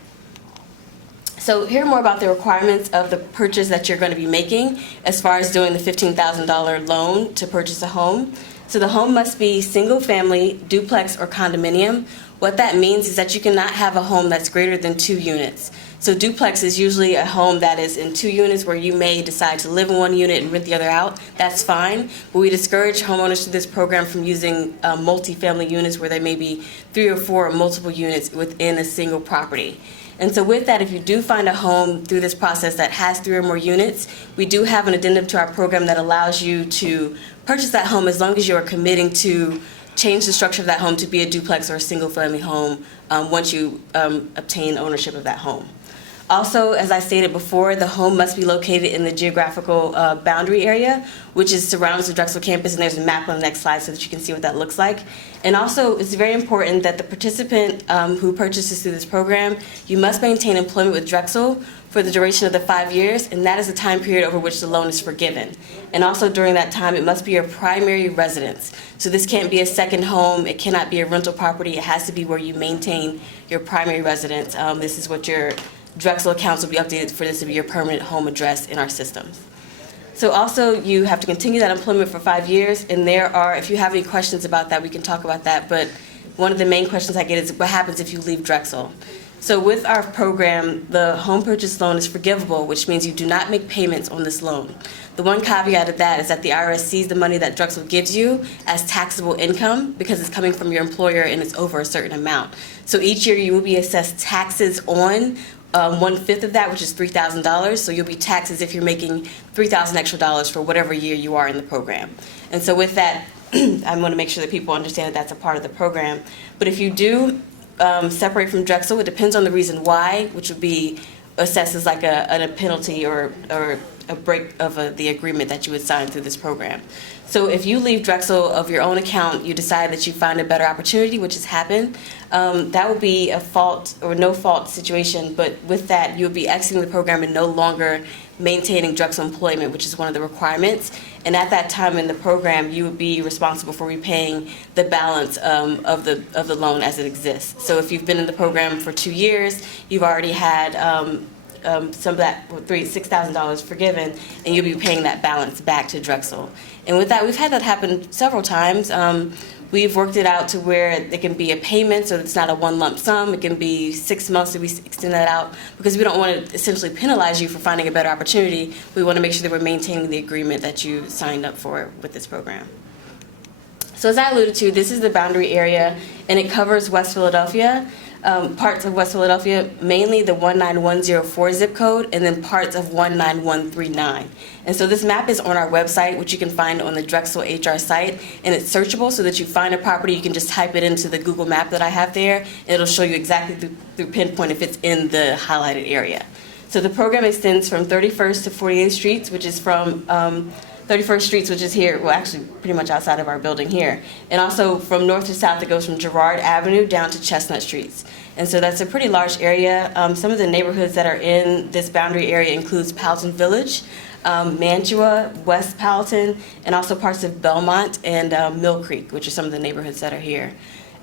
So hear more about the requirements of the purchase that you're going to be making as far as doing the $15,000 loan to purchase a home. So the home must be single family, duplex, or condominium. What that means is that you cannot have a home that's greater than 2 units. So duplex is usually a home that is in 2 units where you may decide to live in 1 unit and rent the other out. That's fine, but we discourage homeowners through this program from using multi-family units where there may be 3 or 4 or multiple units within a single property. And so with that, if you do find a home through this process that has 3 or more units, we do have an addendum to our program that allows you to purchase that home as long as you are committing to change the structure of that home to be a duplex or a single-family home once you obtain ownership of that home. Also, as I stated before, the home must be located in the geographical boundary area, which surrounds the Drexel campus, and there's a map on the next slide so that you can see what that looks like. And also, it's very important that the participant who purchases through this program, you must maintain employment with Drexel for the duration of the 5 years, and that is the time period over which the loan is forgiven. And also during that time, it must be your primary residence. So this can't be a second home, it cannot be a rental property, it has to be where you maintain your primary residence. This is what your Drexel accounts will be updated for this to be your permanent home address in our systems. So also, you have to continue that employment for 5 years, and there are, if you have any questions about that, we can talk about that, but one of the main questions I get is what happens if you leave Drexel? So with our program, the home purchase loan is forgivable, which means you do not make payments on this loan. The one caveat of that is that the IRS sees the money that Drexel gives you as taxable income because it's coming from your employer and it's over a certain amount. So each year you will be assessed taxes on 1/5 of that, which is $3,000. So you'll be taxed as if you're making $3,000 extra dollars for whatever year you are in the program. And so with that, I want to make sure that people understand that that's a part of the program. But if you do separate from Drexel, it depends on the reason why, which would be assessed as like a penalty or a break of the agreement that you would sign through this program. So if you leave Drexel of your own account, you decide that you find a better opportunity, which has happened, that will be a fault or no fault situation, but with that, you'll be exiting the program and no longer maintaining Drexel employment, which is one of the requirements. And at that time in the program, you would be responsible for repaying the balance of the loan as it exists. So if you've been in the program for 2 years, you've already had some of that $6,000 forgiven, and you'll be paying that balance back to Drexel. And with that, we've had that happen several times. We've worked it out to where it can be a payment, so it's not a one lump sum. It can be 6 months, so we extend that out because we don't want to essentially penalize you for finding a better opportunity. We want to make sure that we're maintaining the agreement that you signed up for with this program. So as I alluded to, this is the boundary area, and it covers West Philadelphia. Parts of West Philadelphia, mainly the 19104 zip code, and then parts of 19139. And so this map is on our website, which you can find on the Drexel HR site, and it's searchable so that you find a property, you can just type it into the Google map that I have there, and it'll show you exactly through pinpoint if it's in the highlighted area. So the program extends from 31st to 48th Streets, which is from 31st Streets, which is here, well, actually pretty much outside of our building here. And also from north to south, it goes from Girard Avenue down to Chestnut Streets. And so that's a pretty large area. Some of the neighborhoods that are in this boundary area includes Powelton Village, Mantua, West Powelton, and also parts of Belmont and Mill Creek, which are some of the neighborhoods that are here.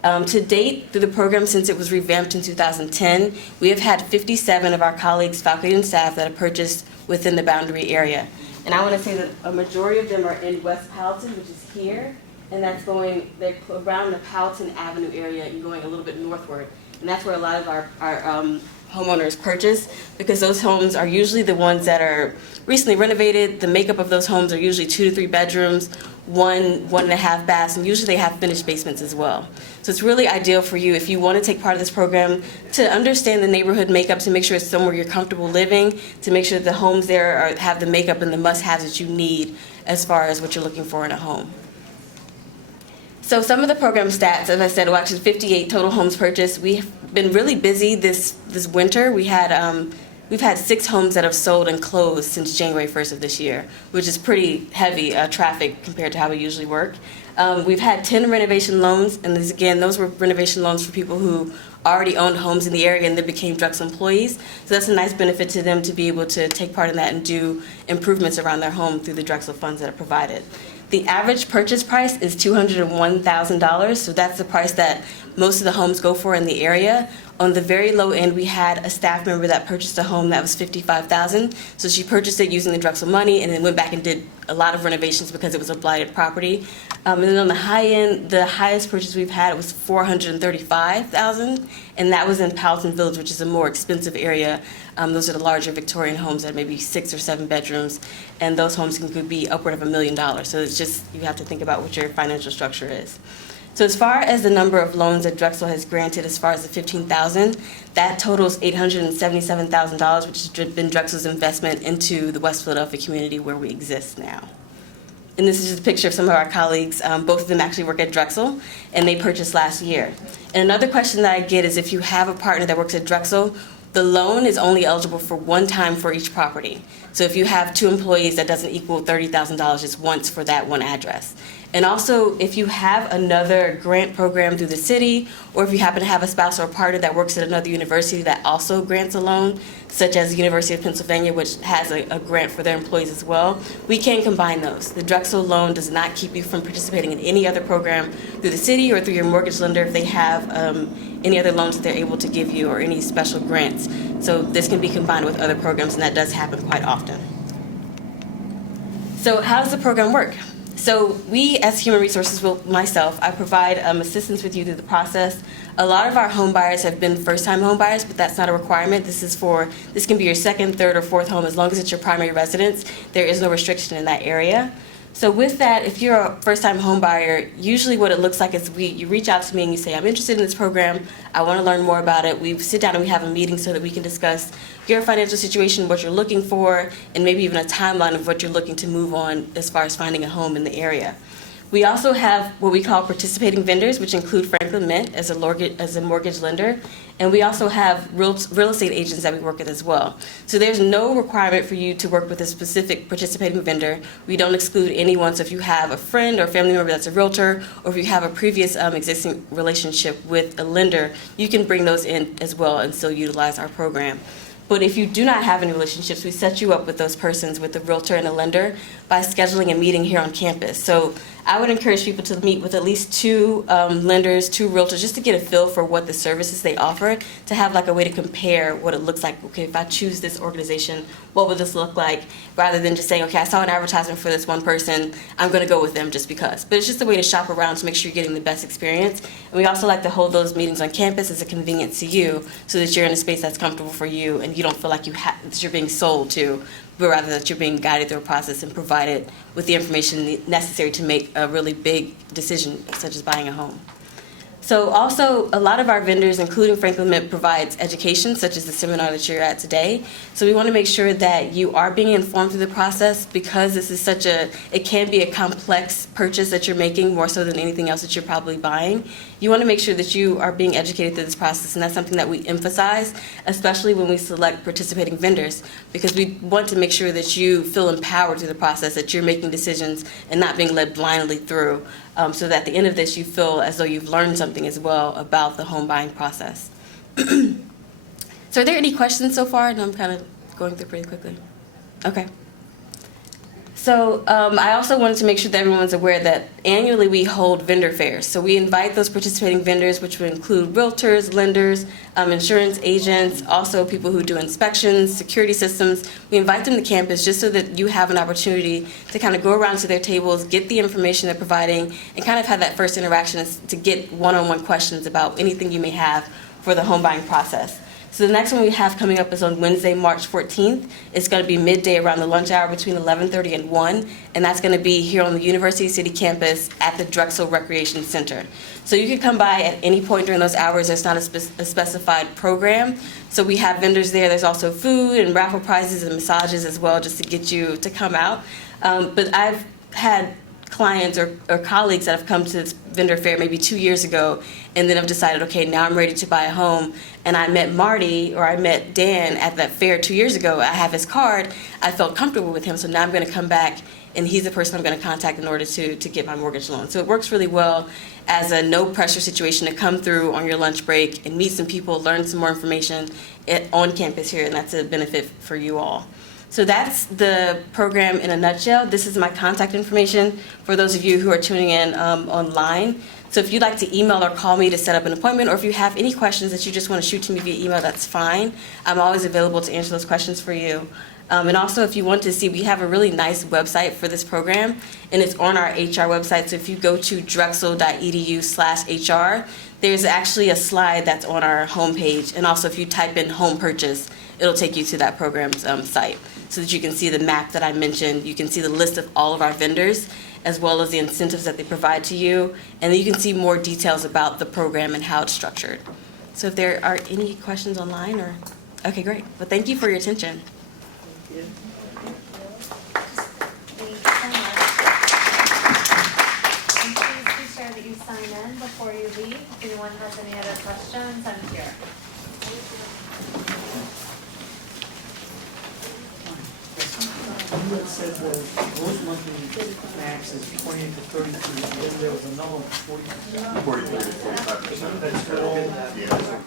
To date, through the program since it was revamped in 2010, we have had 57 of our colleagues, faculty, and staff that have purchased within the boundary area. And I want to say that a majority of them are in West Powelton, which is here, and that's they're around the Powelton Avenue area and going a little bit northward. And that's where a lot of our homeowners purchase, because those homes are usually the ones that are recently renovated. The makeup of those homes are usually 2 to 3 bedrooms, 1.5 baths, and usually they have finished basements as well. So it's really ideal for you if you want to take part of this program to understand the neighborhood makeup, to make sure it's somewhere you're comfortable living, to make sure that the homes there have the makeup and the must-haves that you need as far as what you're looking for in a home. So some of the program stats, as I said, well, actually 58 total homes purchased. We've been really busy this winter. We've had 6 homes that have sold and closed since January 1st of this year, which is pretty heavy traffic compared to how we usually work. We've had 10 renovation loans, and those were renovation loans for people who already owned homes in the area and then became Drexel employees. So that's a nice benefit to them to be able to take part in that and do improvements around their home through the Drexel funds that are provided. The average purchase price is $201,000, so that's the price that most of the homes go for in the area. On the very low end, we had a staff member that purchased a home that was $55,000. So she purchased it using the Drexel money and then went back and did a lot of renovations because it was a blighted property. And then on the high end, the highest purchase we've had was $435,000, and that was in Powelton Village, which is a more expensive area. Those are the larger Victorian homes that maybe 6 or 7 bedrooms, and those homes could be upward of $1 million. So it's just, you have to think about what your financial structure is. So as far as the number of loans that Drexel has granted, as far as the $15,000, that totals $877,000, which has been Drexel's investment into the West Philadelphia community where we exist now. And this is just a picture of some of our colleagues. Both of them actually work at Drexel, and they purchased last year. And another question that I get is if you have a partner that works at Drexel, the loan is only eligible for one time for each property. So if you have 2 employees, that doesn't equal $30,000, it's once for that one address. And also, if you have another grant program through the city, or if you happen to have a spouse or a partner that works at another university that also grants a loan, such as the University of Pennsylvania, which has a grant for their employees as well, we can combine those. The Drexel loan does not keep you from participating in any other program through the city or through your mortgage lender if they have any other loans that they're able to give you or any special grants. So this can be combined with other programs, and that does happen quite often. So how does the program work? So we, as Human Resources, myself, I provide assistance with you through the process. A lot of our home buyers have been first-time home buyers, but that's not a requirement. This can be your second, third, or fourth home as long as it's your primary residence. There is no restriction in that area. So with that, if you're a first-time home buyer, usually what it looks like is you reach out to me and you say, I'm interested in this program, I want to learn more about it. We sit down and we have a meeting so that we can discuss your financial situation, what you're looking for, and maybe even a timeline of what you're looking to move on as far as finding a home in the area. We also have what we call participating vendors, which include Franklin Mint as a mortgage lender, and we also have real estate agents that we work with as well. So there's no requirement for you to work with a specific participating vendor. We don't exclude anyone, so if you have a friend or family member that's a realtor, or if you have a previous existing relationship with a lender, you can bring those in as well and still utilize our program. But if you do not have any relationships, we set you up with those persons, with a realtor and a lender, by scheduling a meeting here on campus. So I would encourage people to meet with at least 2 lenders, 2 realtors, just to get a feel for what the services they offer, to have like a way to compare what it looks like. Okay, if I choose this organization, what would this look like? Rather than just saying, okay, I saw an advertisement for this one person, I'm going to go with them just because. But it's just a way to shop around to make sure you're getting the best experience. And we also like to hold those meetings on campus as a convenience to you, so that you're in a space that's comfortable for you and you don't feel like that you're being sold to, but rather that you're being guided through a process and provided with the information necessary to make a really big decision, such as buying a home. So also, a lot of our vendors, including Franklin Mint, provides education, such as the seminar that you're at today. So we want to make sure that you are being informed through the process, because this is it can be a complex purchase that you're making, more so than anything else that you're probably buying. You want to make sure that you are being educated through this process, and that's something that we emphasize, especially when we select participating vendors, because we want to make sure that you feel empowered through the process, that you're making decisions and not being led blindly through. So that at the end of this, you feel as though you've learned something as well about the home buying process. So are there any questions so far? And I'm kind of going through pretty quickly. Okay. So I also wanted to make sure that everyone's aware that annually we hold vendor fairs. So we invite those participating vendors, which would include realtors, lenders, insurance agents, also people who do inspections, security systems. We invite them to campus just so that you have an opportunity to kind of go around to their tables, get the information they're providing, and kind of have that first interaction to get one-on-one questions about anything you may have for the home buying process. So the next one we have coming up is on Wednesday, March 14th. It's going to be midday around the lunch hour between 11:30 and 1, and that's going to be here on the University City campus at the Drexel Recreation Center. So you can come by at any point during those hours. There's not a specified program. So we have vendors there. There's also food and raffle prizes and massages as well, just to get you to come out. But I've had clients or colleagues that have come to this vendor fair maybe 2 years ago, and then have decided, okay, now I'm ready to buy a home, and I met Marty or I met Dan at that fair 2 years ago. I have his card. I felt comfortable with him, so now I'm going to come back, and he's the person I'm going to contact in order to get my mortgage loan. So it works really well as a no-pressure situation to come through on your lunch break and meet some people, learn some more information on campus here, and that's a benefit for you all. So that's the program in a nutshell. This is my contact information for those of you who are tuning in online. So if you'd like to email or call me to set up an appointment, or if you have any questions that you just want to shoot to me via email, that's fine. I'm always available to answer those questions for you. And also, if you want to see, we have a really nice website for this program, and it's on our HR website. So if you go to drexel.edu/HR, there's actually a slide that's on our homepage. And also, if you type in home purchase, it'll take you to that program's site, so that you can see the map that I mentioned. You can see the list of all of our vendors, as well as the incentives that they provide to you. And then you can see more details about the program and how it's structured. So if there are any questions online, or, okay, great. Well, thank you for your attention. Thank you so much. And please be sure that you sign in before you leave. If anyone has any other questions, I'm here. You had said the gross monthly max is 20 to 33, and then there was another 40. 43 to 45%. That's all. Yeah.